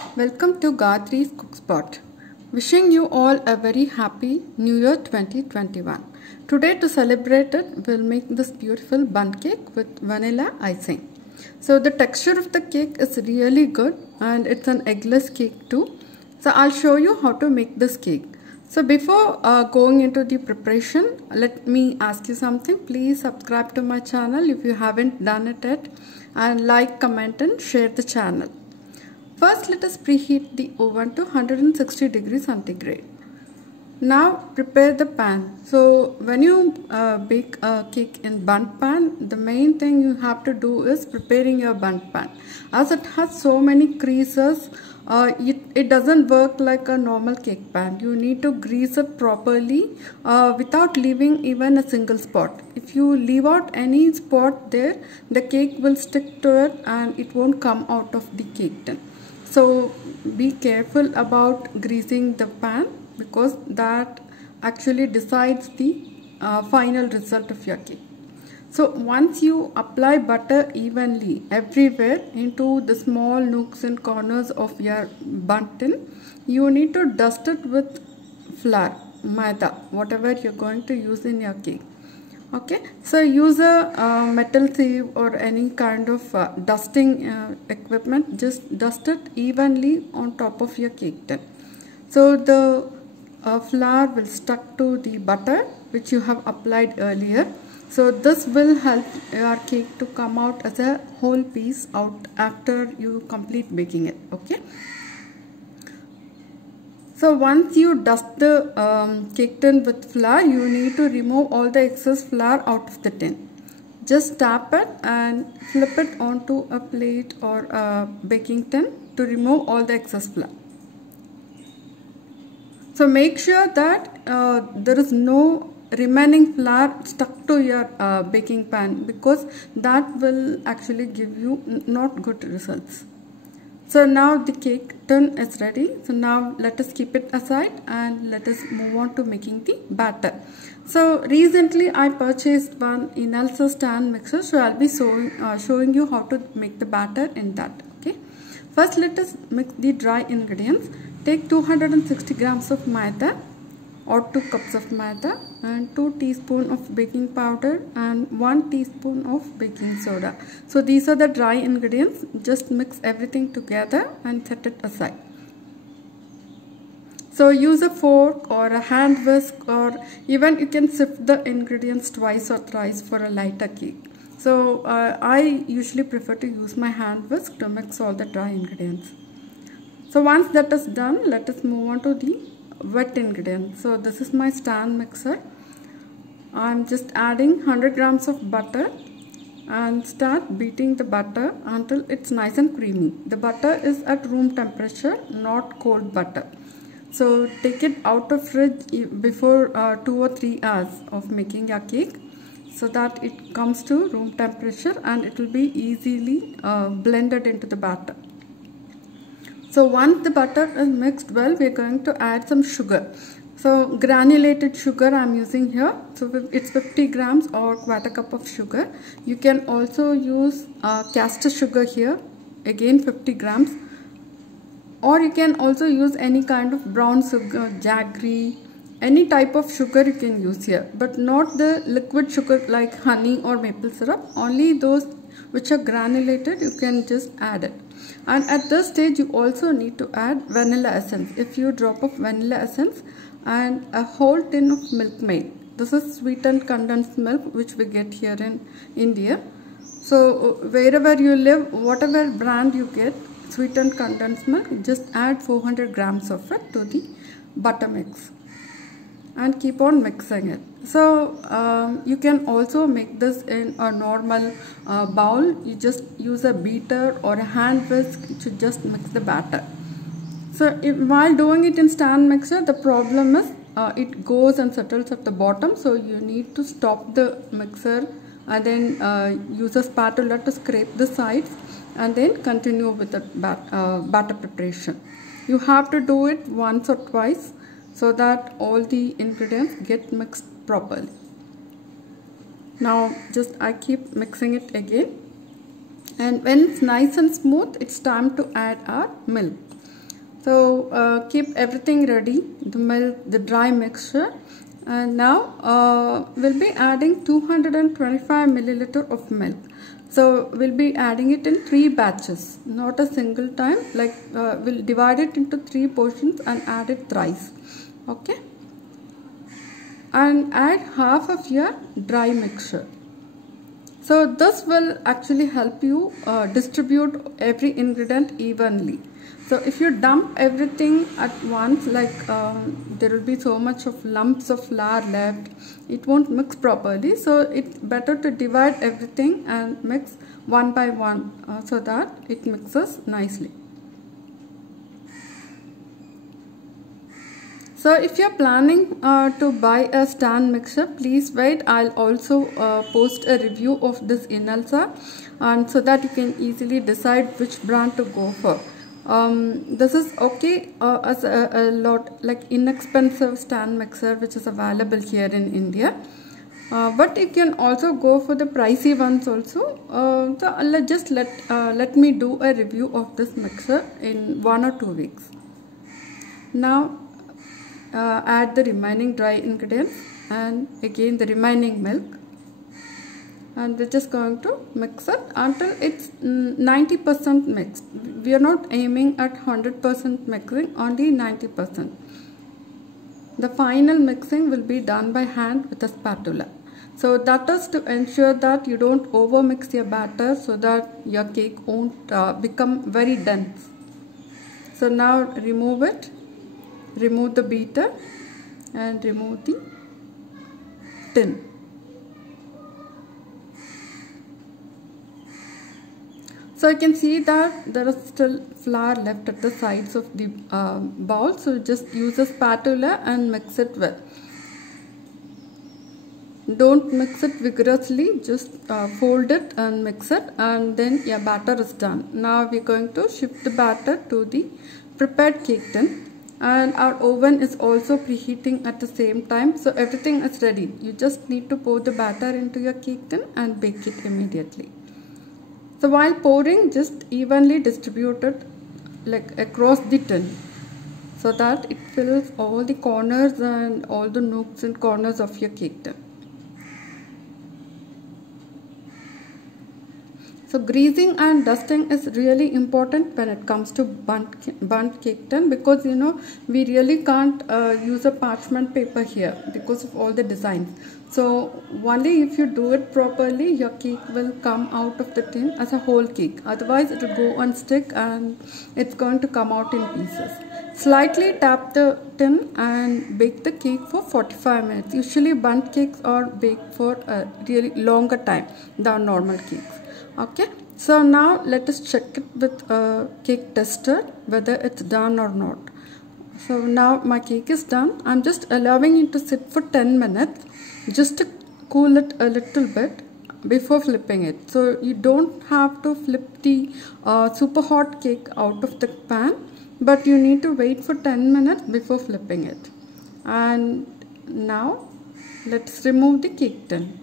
Welcome to Gayatri's Cook Spot. Wishing you all a very happy New Year 2021. Today to celebrate it, we'll make this beautiful bun cake with vanilla icing. So the texture of the cake is really good and it's an eggless cake too. So I'll show you how to make this cake. So before going into the preparation, let me ask you something. Please subscribe to my channel if you haven't done it yet, and like, comment and share the channel. First, let us preheat the oven to 160 degrees centigrade. Now prepare the pan. So when you bake a cake in bundt pan, the main thing you have to do is preparing your bundt pan. As it has so many creases, it doesn't work like a normal cake pan. You need to grease it properly without leaving even a single spot. If you leave out any spot there, the cake will stick to it and it won't come out of the cake tin. So be careful about greasing the pan, because that actually decides the final result of your cake. So once you apply butter evenly everywhere into the small nooks and corners of your bundt tin, you need to dust it with flour, maida, whatever you're going to use in your cake. Okay, so use a metal sieve or any kind of dusting equipment. Just dust it evenly on top of your cake tin. So the flour will stuck to the butter which you have applied earlier. So this will help your cake to come out as a whole piece out after you complete baking it. Okay. So once you dust the cake tin with flour, you need to remove all the excess flour out of the tin. Just tap it and flip it onto a plate or a baking tin to remove all the excess flour. So make sure that there is no remaining flour stuck to your baking pan, because that will actually give you not good results. So now the cake tin is ready. So now let us keep it aside and let us move on to making the batter. So recently I purchased one Inalsa stand mixer. So I'll be showing you how to make the batter in that. Okay. First let us mix the dry ingredients. Take 260 grams of maida or 2 cups of maida and 2 teaspoons of baking powder and 1 teaspoon of baking soda. So these are the dry ingredients. Just mix everything together and set it aside. So use a fork or a hand whisk, or even you can sift the ingredients twice or thrice for a lighter cake. So I usually prefer to use my hand whisk to mix all the dry ingredients. So once that is done, let us move on to the wet ingredients. So this is my stand mixer. I'm just adding 100 grams of butter and start beating the butter until it's nice and creamy. The butter is at room temperature, not cold butter. So take it out of fridge before 2 or 3 hours of making your cake, so that it comes to room temperature and it will be easily blended into the batter. So once the butter is mixed well, we are going to add some sugar. So granulated sugar I'm using here. So it's 50 grams or quarter cup of sugar. You can also use caster sugar here, again 50 grams. Or you can also use any kind of brown sugar, jaggery, any type of sugar you can use here. But not the liquid sugar like honey or maple syrup. Only those which are granulated, you can just add it. And at this stage you also need to add vanilla essence. A few drops of vanilla essence and a whole tin of Milkmaid. This is sweetened condensed milk which we get here in India. So wherever you live, whatever brand you get sweetened condensed milk, just add 400 grams of it to the butter mix and keep on mixing it. So you can also make this in a normal bowl. You just use a beater or a hand whisk to just mix the batter. So while doing it in stand mixer, the problem is it goes and settles at the bottom. So you need to stop the mixer and then use a spatula to scrape the sides and then continue with the batter preparation. You have to do it once or twice so that all the ingredients get mixed properly. Now I keep mixing it again, and when it's nice and smooth, it's time to add our milk. So keep everything ready, the milk, the dry mixture, and now we'll be adding 225 milliliter of milk. So we'll be adding it in 3 batches, not a single time. Like we'll divide it into 3 portions and add it thrice. Okay, and add half of your dry mixture. So this will actually help you distribute every ingredient evenly. So if you dump everything at once, like there will be so much of lumps of flour left, it won't mix properly. So it's better to divide everything and mix one by one so that it mixes nicely. So if you're planning to buy a stand mixer, please wait. I'll also post a review of this Inalsa, and so that you can easily decide which brand to go for. This is okay as a lot like inexpensive stand mixer which is available here in India, but you can also go for the pricey ones also. So just let me do a review of this mixer in 1 or 2 weeks. Now add the remaining dry ingredients and again the remaining milk, and we're just going to mix it until it's 90% mixed. We are not aiming at 100% mixing, only 90%. The final mixing will be done by hand with a spatula. So that is to ensure that you don't over mix your batter so that your cake won't become very dense. So now remove it, remove the beater and remove the tin. So you can see that there is still flour left at the sides of the bowl. So just use a spatula and mix it well. Don't mix it vigorously, just fold it and mix it, and then your batter is done. Now we're going to shift the batter to the prepared cake tin, and our oven is also preheating at the same time. So everything is ready. You just need to pour the batter into your cake tin and bake it immediately. So while pouring, just evenly distribute it like across the tin so that it fills all the corners and all the nooks and corners of your cake tin. So greasing and dusting is really important when it comes to burnt cake tin, because you know we really can't use a parchment paper here because of all the designs. So only if you do it properly, your cake will come out of the tin as a whole cake. Otherwise it will go on stick and it's going to come out in pieces. Slightly tap the tin and bake the cake for 45 minutes. Usually burnt cakes are baked for a really longer time than normal cakes. Okay, so now let us check it with a cake tester whether it's done or not. So now my cake is done. I'm just allowing it to sit for 10 minutes just to cool it a little bit before flipping it. So you don't have to flip the super hot cake out of the pan, but you need to wait for 10 minutes before flipping it. And now let's remove the cake tin.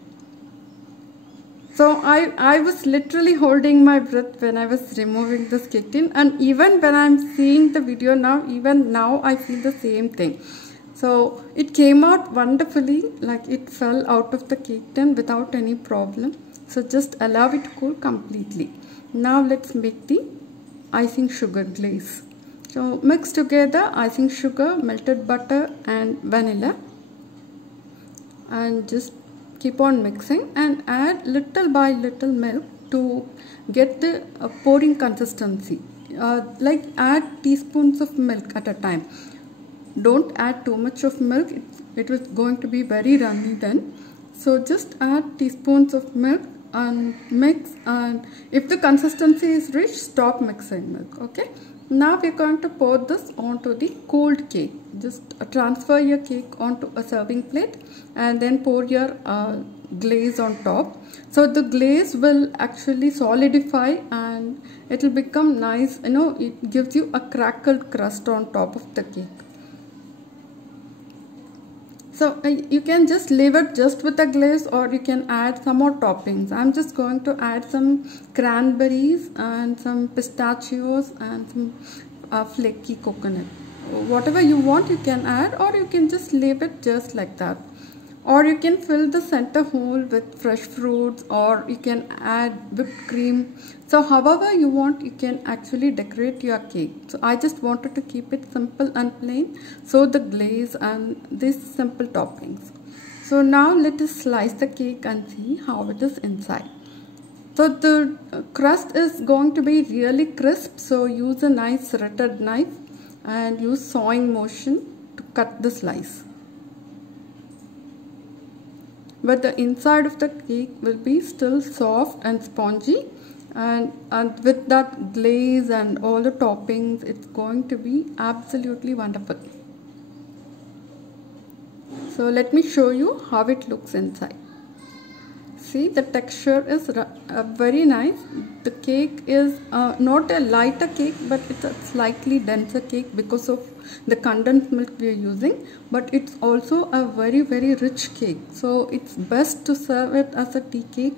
So I was literally holding my breath when I was removing this cake tin, and even when I'm seeing the video now, even now I feel the same thing. So it came out wonderfully, like it fell out of the cake tin without any problem. So just allow it to cool completely. Now let's make the icing sugar glaze. So mix together icing sugar, melted butter and vanilla, and just keep on mixing and add little by little milk to get the pouring consistency. Like add teaspoons of milk at a time. Don't add too much of milk, it was going to be very runny then. So just add teaspoons of milk and mix, and if the consistency is rich, stop mixing milk. Okay, now we're going to pour this onto the cooled cake. Just transfer your cake onto a serving plate and then pour your glaze on top. So the glaze will actually solidify and it will become nice, you know, it gives you a crackled crust on top of the cake. So you can just leave it just with a glaze, or you can add some more toppings. I'm just going to add some cranberries and some pistachios and some flaky coconut. Whatever you want you can add, or you can just leave it just like that. Or you can fill the center hole with fresh fruits, or you can add whipped cream. So however you want, you can actually decorate your cake. So I just wanted to keep it simple and plain, so the glaze and these simple toppings. So now let us slice the cake and see how it is inside. So the crust is going to be really crisp, so use a nice serrated knife and use sawing motion to cut the slice. But the inside of the cake will be still soft and spongy, and with that glaze and all the toppings, it's going to be absolutely wonderful. So let me show you how it looks inside. See, the texture is very nice. The cake is not a lighter cake, but it's a slightly denser cake because of the condensed milk we are using, but it's also a very rich cake, so it's best to serve it as a tea cake.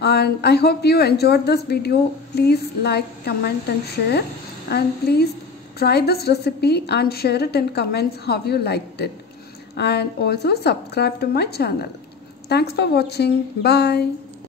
And I hope you enjoyed this video. Please like, comment and share, and please try this recipe and share it in comments how you liked it, and also subscribe to my channel. Thanks for watching. Bye.